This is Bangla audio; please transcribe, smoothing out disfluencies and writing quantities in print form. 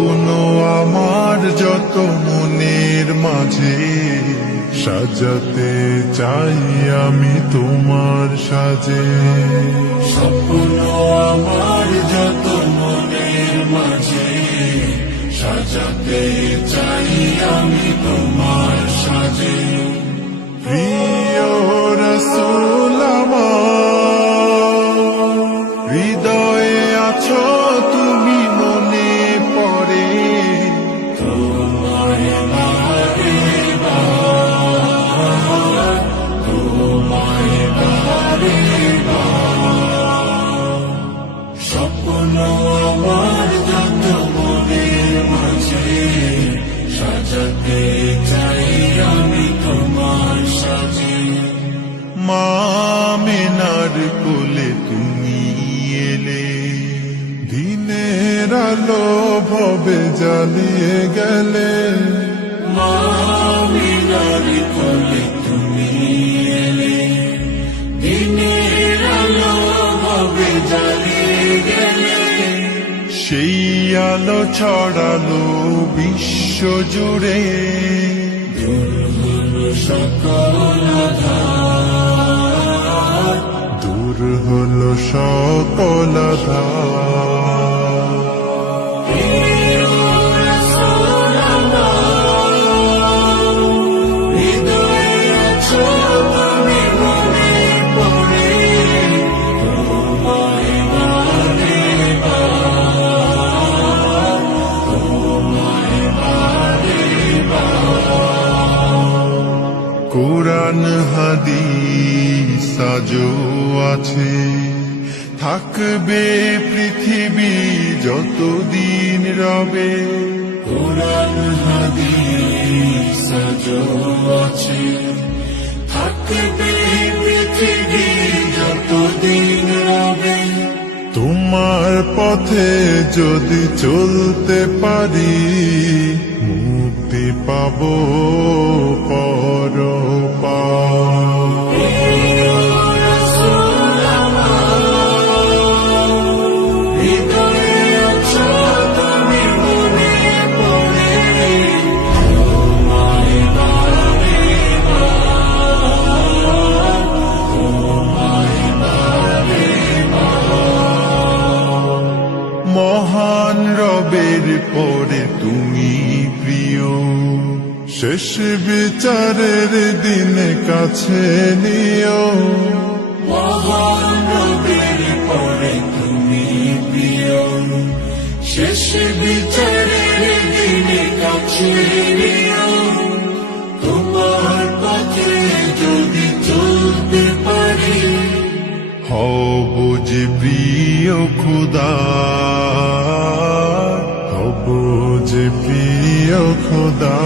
স্বপ্ন আমার যত মনের মাঝে সাজাতে চাই আমি তোমার সাজে। স্বপ্ন আমার যত মনের মাঝে সাজাতে চাই আমি তোমার সাজে। প্রিয় রাসূল আমার, হৃদয়ে আছো তুমি, মনে পড়ে তোমায় বারে বার, তোমায় বারে বার। স্বপ্ন আমার যত মনের মাঝে সাজাতে চাই আমি তোমার সাজে। মা আমিনার কোলে তুমি এলে, দিনের আলো ভবে জ্বালিয়ে গেলে। মা আমিনার কোলে তুমি এলে, দিনের আলো ভবে জ্বালিয়ে গেলে। সেই আলো ছড়ালো বিশ্ব জুড়ে, দূর হলো সকল আঁধার, দূর হলো সকল আঁধার। প্রিয় রাসূল আমার, হৃদয়ে আছো তুমি, মনে পড়ে তোমায় বারে বার, তোমায় বারে বার। কোরআন হাদিস আজও আছে, থাকবে পৃথিবী যতদিন রবে। কোরআন হাদিস আজও আছে, থাকবে পৃথিবী যতদিন রবে। তোমার পথে যদি চলতে পারি, মুক্তি পাবো পরপার। প্রিয় রাসূল আমার, হৃদয়ে আছো তুমি, মনে পড়ে তোমায় বারে বার, তোমায় বারে বার। মহান রবের পরে তুমি প্রিয়, শেষ বিচারের দিনে কাছে নিও। মহান রবের পরে তুমি প্রিয়, শেষ বিচারের দিনে কাছে নিও। তোমার পথে যদি চলতে পারি, হব যে প্রিয় খোদা, হব যে প্রিয় খোদা।